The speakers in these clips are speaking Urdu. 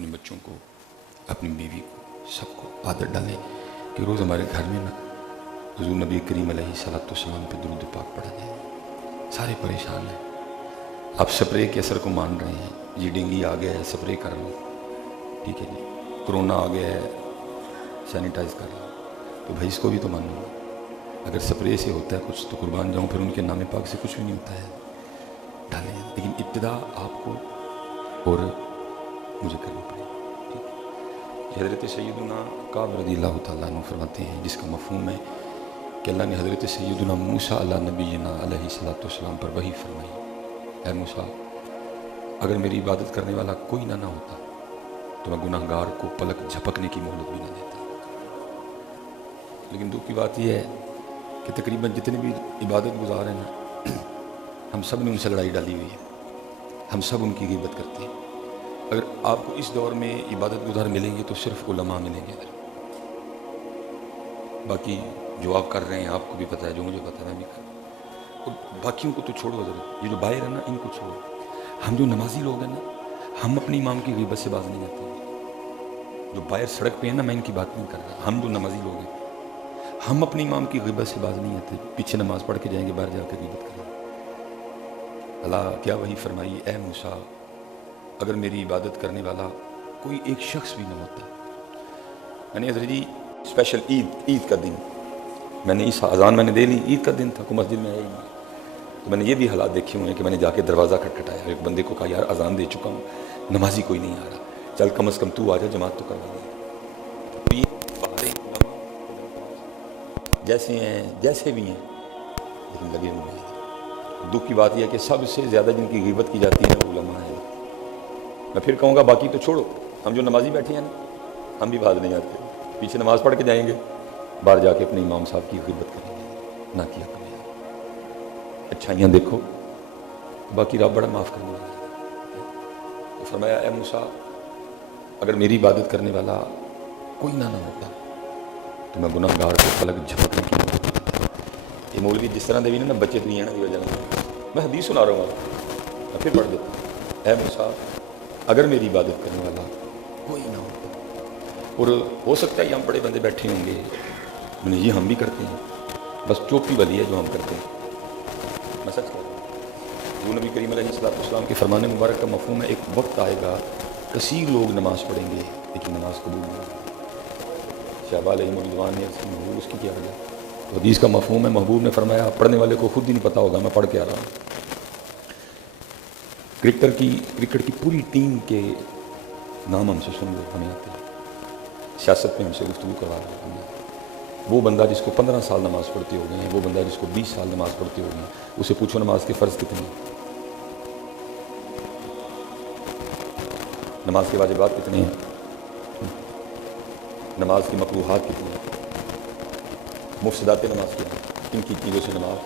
اپنے بچوں کو، اپنی بیوی کو، سب کو عادت ڈالیں کہ روز ہمارے گھر میں نا حضور نبی کریم علیہ الصلوۃ والسلام پہ درود پاک پڑھا جائے۔ سارے پریشان ہیں، آپ سپرے کے اثر کو مان رہے ہیں، یہ ڈینگی آ گیا ہے سپرے کر لو، ٹھیک ہے جی، کرونا آ گیا ہے سینیٹائز کر لو، تو بھائی اس کو بھی تو مانو گا۔ اگر سپرے سے ہوتا ہے کچھ تو قربان جاؤں، پھر ان کے نام پاک سے کچھ بھی نہیں ہوتا ہے، ڈالیں۔ لیکن ابتدا آپ کو اور مجھے کرنی پڑے گی، ٹھیک ہے۔ حضرت سیدنا کعب رضی اللہ تعالیٰ عنہ فرماتے ہیں، جس کا مفہوم ہے کہ اللہ نے حضرت سیدنا موسیٰ علیہ نبینا علیہ الصلوۃ والسلام پر وحی فرمائی، اے موسیٰ اگر میری عبادت کرنے والا کوئی نہ ہوتا تو میں گناہ گار کو پلک جھپکنے کی مہلت بھی نہ دیتا۔ لیکن دکھ کی بات یہ ہے کہ تقریباً جتنے بھی عبادت گزار ہیں نا، ہم سب نے ان سے لڑائی ڈالی ہوئی ہے، ہم سب ان کی غیبت کرتے ہیں۔ اگر آپ کو اس دور میں عبادت گزار ملیں گے تو صرف علماء ملیں گے، باقی جو آپ کر رہے ہیں آپ کو بھی پتہ ہے، جو مجھے پتہ ہے میں بھی کر رہا ہوں، اور باقیوں کو تو چھوڑو حضرت، یہ جو باہر ہے نا ان کو چھوڑو۔ ہم جو نمازی لوگ ہیں نا، ہم اپنے امام کی غیبت سے باز نہیں آتے۔ جو باہر سڑک پہ ہیں نا، میں ان کی بات نہیں کر رہا، ہم جو نمازی لوگ ہیں ہم اپنے امام کی غیبت سے باز نہیں آتے، پیچھے نماز پڑھ کے جائیں گے، باہر جا کے غیبت کریں گے۔ اللہ کیا وہی فرمائی، اے موسیٰ اگر میری عبادت کرنے والا کوئی ایک شخص بھی نہ ہوتا۔ میں نے حضرت جی اسپیشل عید کا دن، میں نے اس اذان میں نے دے لی، عید کا دن تھا، کوئی مسجد میں آیا ہی نہیں، تو میں نے یہ بھی حالات دیکھے ہوئے ہیں کہ میں نے جا کے دروازہ کھٹکھٹایا، ایک بندے کو کہا یار اذان دے چکا ہوں، نمازی کوئی نہیں آ رہا، چل کم از کم تو آ جا، جماعت تو کروا دے۔ تو یہ باتیں جیسے ہیں جیسے بھی ہیں لیکن لگے ہوئے ہیں۔ دکھ کی بات یہ ہے کہ سب سے زیادہ جن کی غیبت کی جاتی ہے وہ علماء ہیں۔ میں پھر کہوں گا باقی تو چھوڑو، ہم جو نمازی بیٹھے ہیں نا ہم بھی باز نہیں آتے، پیچھے نماز پڑھ کے جائیں گے، باہر جا کے اپنے امام صاحب کی غیبت کریں گے، نہ کیا کریں۔ اچھائیاں دیکھو، باقی رب بڑا معاف کرنے والا ہے۔ فرمایا اے موسیٰ اگر میری عبادت کرنے والا کوئی نہ ہوتا تو میں گناہ گار کو پلک جھپکنے کی مہلت نہیں دیتا۔ یہ مولوی جس طرح دے بھی نا بچے نہیں ہے نا، وجہ میں حدیث سنا رہا ہوں، میں پھر پڑھ دیتا ہوں، اے موسیٰ اگر میری عبادت کرنے والا کوئی نہ ہوتا، اور ہو سکتا ہے یہ ہم بڑے بندے بیٹھے ہوں گے، یہ ہم بھی کرتے ہیں، بس چوپی والی ہے جو ہم کرتے ہیں، میں سچ کہہ رہا ہوں۔ وہ نبی کریم علیہ الصلوۃ والسلام کے فرمان مبارک کا مفہوم ہے، ایک وقت آئے گا کثیر لوگ نماز پڑھیں گے لیکن نماز قبول نہیں ہوگی۔ صحابہ علیہ رضوان نے محبوب اس کی کیا وجہ؟ حدیث کا مفہوم ہے، محبوب نے فرمایا پڑھنے والے کو خود ہی نہیں پتا ہوگا میں پڑھ کے آ رہا ہوں۔ کرکٹ کی پوری ٹیم کے نام ہم سے سن لو، ہمیں آتے ہیں، سیاست پہ ہم سے گفتگو کروا رہے ہیں۔ وہ بندہ جس کو 15 سال نماز پڑھتے ہو گئے ہیں، وہ بندہ جس کو 20 سال نماز پڑھتے ہو گئے ہیں، اسے پوچھو نماز کے فرض کتنے ہیں، نماز کے واجبات کتنے ہیں، نماز کی مکروہات کتنی ہیں، مفسدات نماز کیا ہیں، کن کی چیزوں سے نماز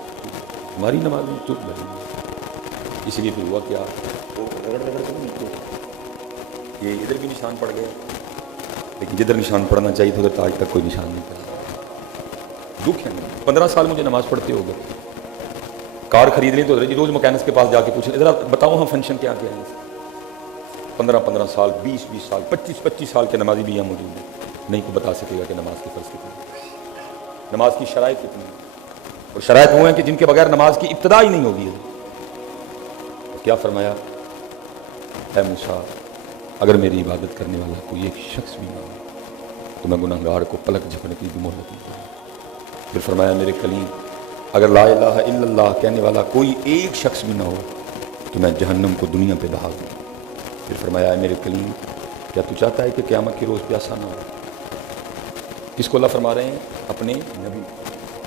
ہماری نماز میں چپ بھری، اس لیے پھر ہوا کیا، وہ رگڑ رگڑ کر نیچے، یہ ادھر بھی نشان پڑ گئے، لیکن جدھر نشان پڑنا چاہیے تھا ادھر آج تک کوئی نشان نہیں پڑا۔ دکھ ہے، 15 سال مجھے نماز پڑھتے ہو گئے، کار خرید لیں تو روز مکینس کے پاس جا کے پوچھیں ادھر بتاؤ ہم فنکشن کیا کیا ہے۔ 15 سال 20 سال 25 سال کے نمازی بھی یہاں موجود ہیں، نہیں کو بتا سکے گا کہ نماز کے فرض کتنے ہیں، نماز کی شرائط کتنی ہیں، اور شرائط وہ ہیں کہ جن کے بغیر نماز کی ابتدا ہی نہیں ہوگی۔ تو کیا فرمایا، اے موسیٰ اگر میری عبادت کرنے والا کوئی ایک شخص بھی نہ ہو تو میں گناہ گار کو پلک جھپکنے کی بھی مہلت نہیں دوں۔ پھر فرمایا میرے کلیم اگر لا الہ الا اللہ کہنے والا کوئی ایک شخص بھی نہ ہو تو میں جہنم کو دنیا پہ بہا دوں۔ پھر فرمایا اے میرے کلیم کیا تو چاہتا ہے کہ قیامت کے روز پیاسا نہ ہو؟ کس کو اللہ فرما رہے ہیں؟ اپنے نبی۔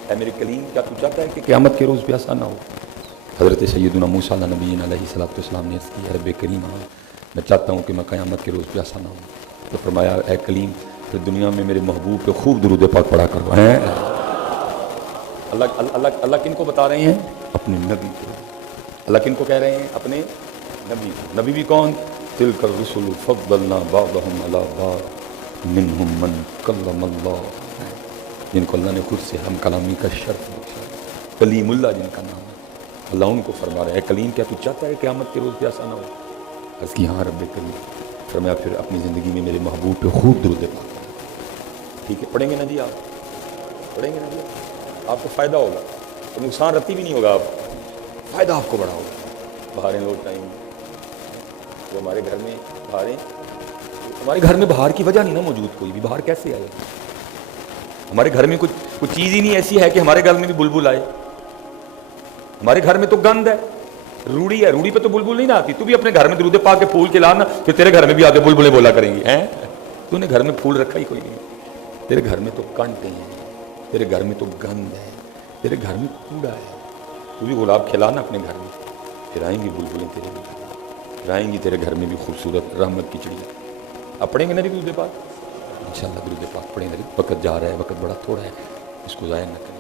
اے میرے کلیم کیا تو چاہتا ہے کہ قیامت کے روز پیاسا نہ ہو؟ حضرت سیدنا موسیٰ نبی علیہ الصلوۃ والسلام نے عرض کی رب کریم میں چاہتا ہوں کہ میں قیامت کے روز پیاسا نہ ہوں۔ تو فرمایا اے کلیم پھر دنیا میں میرے محبوب پہ خوب درود پاک پڑھا کرو۔ اللہ کن کو بتا رہے ہیں؟ اپنے نبی کو۔ اللہ کن کو کہہ رہے ہیں؟ اپنے نبی کو۔ نبی بھی کون؟ تلک الرسل فضلنا بعضهم علی بعض منہم من کلم اللہ، جن کو اللہ نے خود سے ہم کلامی کا شرف بخشا، کلیم اللہ جن کا نام ہے۔ اللہ ان کو فرما رہے ہیں کلیم کیا تو چاہتا ہے قیامت کے روز پیاسا نہ ہو؟ عرض کی ہاں رب کریم۔ فرمایا پھر اپنی زندگی میں میرے محبوب پہ خوب درود پاک پڑھیں. ٹھیک ہے پڑھیں گے نا جی؟ آپ پڑھیں گے نا جی؟ آپ کو فائدہ ہوگا, تو نقصان رتی بھی نہیں ہوگا, آپ فائدہ آپ کو بڑا ہوگا. بہاریں لوٹ آئیں گی, وہ ہمارے گھر میں بہاریں, ہمارے گھر میں بہار کی وجہ نہیں نا موجود, کوئی بھی بہار کیسے آئے؟ ہمارے گھر میں کچھ چیز ہی نہیں ایسی ہے کہ ہمارے گھر میں بھی بلبل آئے. ہمارے گھر میں تو گند ہے, روڑی ہے, روڑی پہ تو بلبل نہیں نہ آتی. تو بھی اپنے گھر میں درود پاک کے پھول کے لانا, پھر تیرے گھر میں بھی آگے بلبلیں بولا کریں گی. ہیں تو نے گھر میں پھول رکھا ہی کوئی نہیں. تیرے گھر میں تو کانٹے ہیں, تیرے گھر میں تو گند ہے, تیرے گھر میں کوڑا ہے. تو بھی گلاب کھلانا اپنے گھر میں, پھر آئیں گی بلبلیں تیرے بھی, پھر آئیں گی تیرے گھر میں بھی خوبصورت رحمت کی چڑیاں. اب پڑھیں گے نا درود پاک؟ انشاءاللہ درود پاک پڑھیں گے. وقت جا رہا ہے, وقت بڑا تھوڑا ہے, اس کو ضائع نہ کریں.